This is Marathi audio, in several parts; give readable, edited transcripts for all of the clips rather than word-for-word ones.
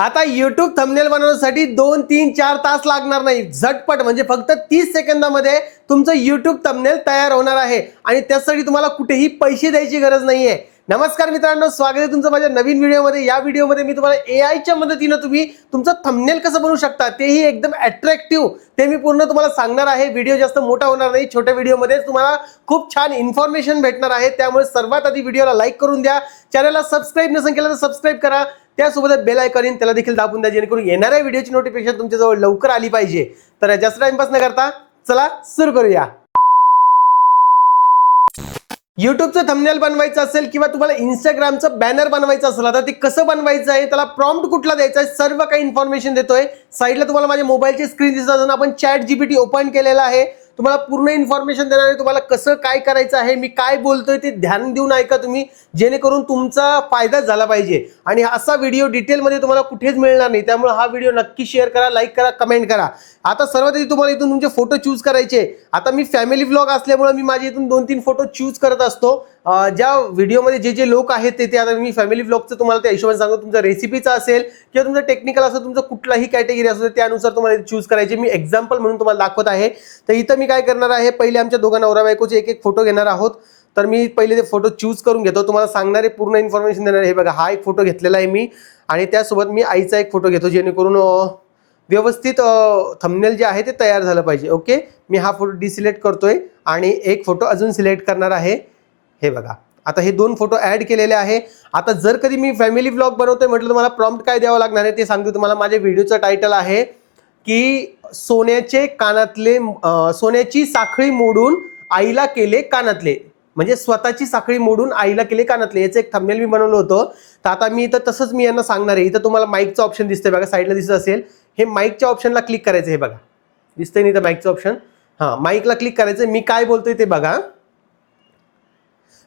आता YouTube थंबनेल बनवण्यासाठी 2, 3, 4 तास लागणार नाही. झटपट म्हणजे फक्त 30 सेकंदामध्ये तुमचं YouTube थंबनेल तयार होणार आहे आणि त्यासाठी तुम्हाला कुठेही पैसे द्यायची गरज नाहीये. नमस्कार मित्रांनो, स्वागत आहे तुमचं माझ्या नवीन व्हिडिओमध्ये. या व्हिडिओमध्ये मी तुम्हाला AI च्या मदतीने तुम्ही तुमचं थंबनेल कसं बनवू शकता, तेही एकदम अट्रॅक्टिव्ह, ते मी पूर्ण तुम्हाला सांगणार आहे. व्हिडिओ जास्त मोठा होणार नाही, छोट्या व्हिडिओमध्ये तुम्हाला खूप छान इन्फॉर्मेशन भेटणार आहे. त्यामुळे सर्वात आधी व्हिडिओला लाईक करून द्या, चॅनलला सबस्क्राइब नसेल केलं तर सबस्क्राइब करा, त्यासोबत बेल आयकॉन येईल त्याला देखील दाबून द्या, जेणेकरून येणाऱ्या व्हिडिओची नोटिफिकेशन तुमच्याजवळ लवकर आली पाहिजे. तर जास्त टाइमपास न करता चला सुरू करूया. युट्यूबचं थंबनेल बनवायचं असेल किंवा तुम्हाला इंस्टाग्रामचं बॅनर बनवायचं असेल, आता ते कसं बनवायचं आहे, त्याला प्रॉम्प्ट कुठला द्यायचा आहे, सर्व काही इन्फॉर्मेशन देतोय. साईडला तुम्हाला माझ्या मोबाईलची स्क्रीन दिसत असेल, आपण ChatGPT ओपन केलेला आहे. तुम्हाला पूर्ण इन्फॉर्मेशन देणार आहे, तुम्हाला कसं काय करायचं आहे, मी काय बोलतोय ते ध्यान देऊन ऐका तुम्ही, जेणेकरून तुमचा फायदा झाला पाहिजे. आणि असा व्हिडिओ डिटेलमध्ये तुम्हाला कुठेच मिळणार नाही, त्यामुळे हा व्हिडिओ नक्की शेअर करा, लाईक करा, कमेंट करा. आता सर्वात आधी तुम्हाला इथून तुमचे फोटो चूज करायचे. आता मी फॅमिली व्लॉग असल्यामुळे मी माझे इथून 2-3 फोटो चूज करत असतो. ज्या व्हिडिओमध्ये जे लोक आहेत ते आता मी फॅमिली व्लॉगचं तुम्हाला त्या हिशोबाने सांगतो. तुमचा रेसिपीचा असेल किंवा तुमचं टेक्निकल असेल, तुमचं कुठलाही कॅटेगरी असेल त्यानुसार तुम्हाला चूज करायचे. मी एक्झाम्पल म्हणून तुम्हाला दाखवत आहे. तर इथं मी काय करणार आहे, पहिले आमच्या दोघा नवरा बायकोचे एक फोटो घेणार आहोत. तर मी पहिले ते फोटो चूज करून घेतो, तुम्हाला सांगणारे पूर्ण इन्फॉर्मेशन देणार आहे. हे बघा, हा एक फोटो घेतलेला आहे मी, आणि त्यासोबत मी आईचा एक फोटो घेतो, जेणेकरून व्यवस्थित थंबनेल जे आहे ते तयार झालं पाहिजे. ओके, मी हा फोटो डिसिलेक्ट करतोय आणि एक फोटो अजून सिलेक्ट करणार आहे. हे बघा, आता हे 2 फोटो ऍड केलेले आहे. आता जर कधी मी फॅमिली व्लॉग बनवतोय म्हटलं, तुम्हाला प्रॉम्प्ट काय द्यावं लागणार आहे ते सांगतो तुम्हाला. माझ्या व्हिडिओचं टायटल आहे की सोन्याचे कानातले, सोन्याची साखळी मोडून आईला केले कानातले, म्हणजे स्वतःची साखळी मोडून आईला केले कानातले, याचं एक थंबनेल मी बनवलं होतं. तर आता मी इथं तसंच मी यांना सांगणार आहे. इथं तुम्हाला माईकचं ऑप्शन दिसतंय बघा, साईडला दिसत असेल, हे माईकच्या ऑप्शनला क्लिक करायचं. हे बघा, दिसतंय नाही तर माईकचं ऑप्शन, हां, माईकला क्लिक करायचं. मी काय बोलतोय ते बघा.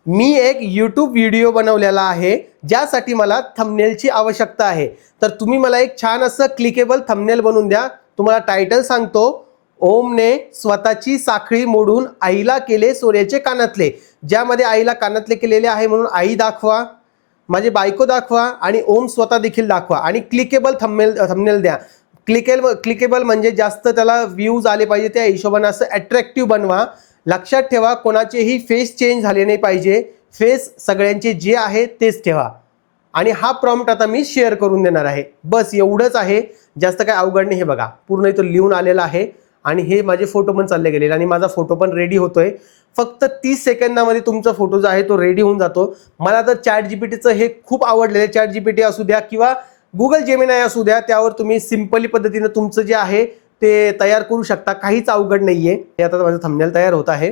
मी एक YouTube व्हिडिओ बनवलेला आहे, ज्यासाठी मला थंबनेलची आवश्यकता आहे. तर तुम्ही मला एक छान असं क्लिकेबल थंबनेल बनवून द्या. तुम्हाला टायटल सांगतो, ओमने स्वतःची साखळी मोडून आईला केले सोन्याचे कानातले. ज्यामध्ये आईला कानातले केलेले आहे म्हणून आई दाखवा, माझी बायको दाखवा आणि ओम स्वतः देखील दाखवा, आणि क्लिकेबल थंबनेल द्या. क्लिकेबल म्हणजे जास्त त्याला व्ह्यूज आले पाहिजे, त्या हिशोबाने असं अट्रॅक्टिव्ह बनवा. लक्षात ठेवा, कोणाचेही फेस चेंज झाले नाही पाहिजे, फेस सगळ्यांचे जे आहे तेच ठेवा. आणि हा प्रॉम्प्ट आता मी शेअर करून देणार आहे. बस एवढंच आहे, जास्त काय अवघड नाही. हे बघा, पूर्ण इथं लिहून आलेलं आहे आणि हे माझे फोटो पण चालले गेलेले आणि माझा फोटो पण रेडी होतोय. फक्त 30 सेकंदामध्ये तुमचा फोटो जो आहे तो रेडी होऊन जातो. मला तर ChatGPTचं हे खूप आवडलेलं आहे. ChatGPT असू द्या किंवा Google Gemini असू द्या, त्यावर तुम्ही सिंपली पद्धतीने तुमचं जे आहे ते तयार करू शकता, काहीच अवघड नाहीये. हे आता माझं थंबनेल तयार होत आहे.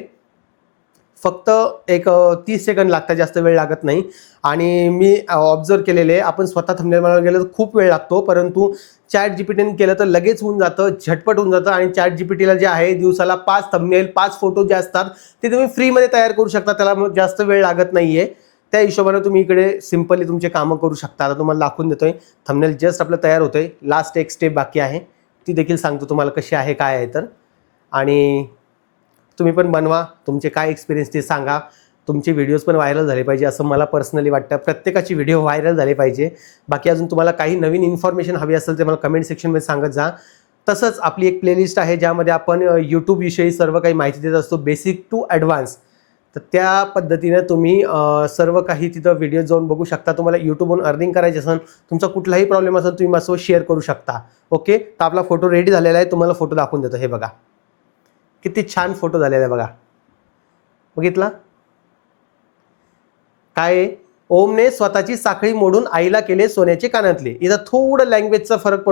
फक्त एक 30 सेकंद लागतात, जास्त वेळ लागत नाही. आणि मी ऑब्झर्व केलेले, आपण स्वतः थंबनेल बनवायला गेलं तर खूप वेळ लागतो, परंतु ChatGPTने केलं तर लगेच होऊन जातं, झटपट होऊन जातं. आणि ChatGPTला जे आहे दिवसाला 5 थंबनेल, 5 फोटो जे असतात ते तुम्ही फ्रीमध्ये तयार करू शकता, त्याला जास्त वेळ लागत नाहीये. त्या हिशोबाने तुम्ही इकडे सिंपली तुमचे कामं करू शकता. आता तुम्हाला दाखवून देतोय, थंबनेल जस्ट आपलं तयार होतोय. लास्ट एक स्टेप बाकी आहे, ती देखील सांगतो तुम्हाला कशी आहे काय आहे. तर आणि तुम्ही पण बनवा, तुमचे काय एक्सपिरियन्स ते सांगा. तुमचे व्हिडिओज पण व्हायरल झाले पाहिजे असं मला पर्सनली वाटतं. प्रत्येकाची व्हिडिओ व्हायरल झाले पाहिजे. बाकी अजून तुम्हाला काही नवीन इन्फॉर्मेशन हवी असेल तर मला कमेंट सेक्शनमध्ये सांगत जा. तसंच आपली एक प्लेलिस्ट आहे, ज्यामध्ये आपण यूट्यूबविषयी सर्व काही माहिती देत असतो, बेसिक टू ॲडव्हान्स. तर त्या पद्धतीने तुम्ही सर्व काही तिथं व्हिडिओ जाऊन बघू शकता. तुम्हाला यूट्यूबवरून अर्निंग करायची असेल, तुमचा कुठलाही प्रॉब्लेम असेल, तुम्ही माझ्यासोबत शेअर करू शकता. ओके, तर आपला फोटो रेडी झालेला आहे, तुम्हाला फोटो दाखवून देतो. हे बघा, किती छान फोटो झालेला आहे बघा, बघितला काय. ओमने स्वतःची साखळी मोडून आईला केले सोन्याचे कानातले. इथं थोडं लँग्वेजचा फरक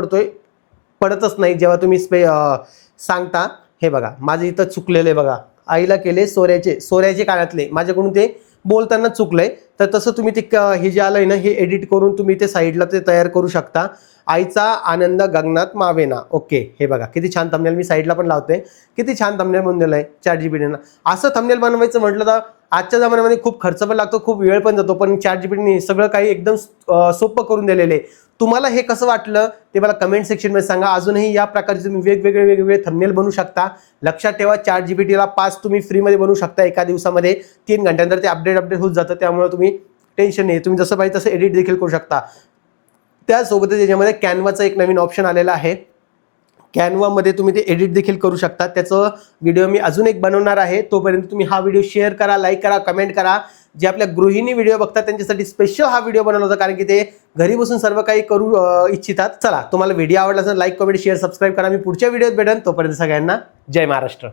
पडतच नाही जेव्हा तुम्ही सांगता. हे बघा, माझं इथं चुकलेलं आहे बघा, आईला केले सोन्याचे कानातले, माझ्याकडून ते बोलताना चुकलंय. तर तसं तुम्ही ते हे जे आलंय ना, हे एडिट करून तुम्ही ते साईडला ते तयार करू शकता. आईचा आनंद गगनात मावेना. ओके, हे बघा किती छान थंबनेल, मी साईडला पण लावतोय. किती छान थंबनेल बनवून दिलंय ChatGPTनं. असं थंबनेल बनवायचं म्हटलं तर आजच्या जमान्यामध्ये खूप खर्च पण लागतो, खूप वेळ पण जातो, पण ChatGPTने सगळं काही एकदम सोपं करून दिलेलं आहे. तुम्हाला हे कसं वाटलं ते मला कमेंट सेक्शनमध्ये सांगा. अजूनही या प्रकारचे तुम्ही वेगवेगळे थंबनेल बनवू शकता. लक्षात ठेवा, ChatGPTला 5 तुम्ही फ्रीमध्ये बनवू शकता एका दिवसामध्ये. 3 घंट्यानंतर ते अपडेट होत जातं, त्यामुळे तुम्ही टेन्शन नाही. तुम्ही जसं पाहिजे तसं एडिट देखील करू शकता. त्यासोबतच याच्यामध्ये कॅनवाचा एक नवीन ऑप्शन आलेला आहे. कॅनवामध्ये तुम्ही ते एडिट देखील करू शकता. त्याचं व्हिडिओ मी अजून एक बनवणार आहे. तोपर्यंत तुम्ही हा व्हिडिओ शेअर करा, लाईक करा, कमेंट करा. जे आपल्या गृहिणी व्हिडिओ बघतात त्यांच्यासाठी स्पेशल हा व्हिडिओ बनवला होता, कारण की ते घरी बसून सर्व काही करू इच्छितात. चला, तुम्हाला व्हिडिओ आवडला असेल लाईक, कमेंट, शेअर, सबस्क्राईब करा. मी पुढच्या व्हिडिओत भेटेन. तोपर्यंत सगळ्यांना जय महाराष्ट्र.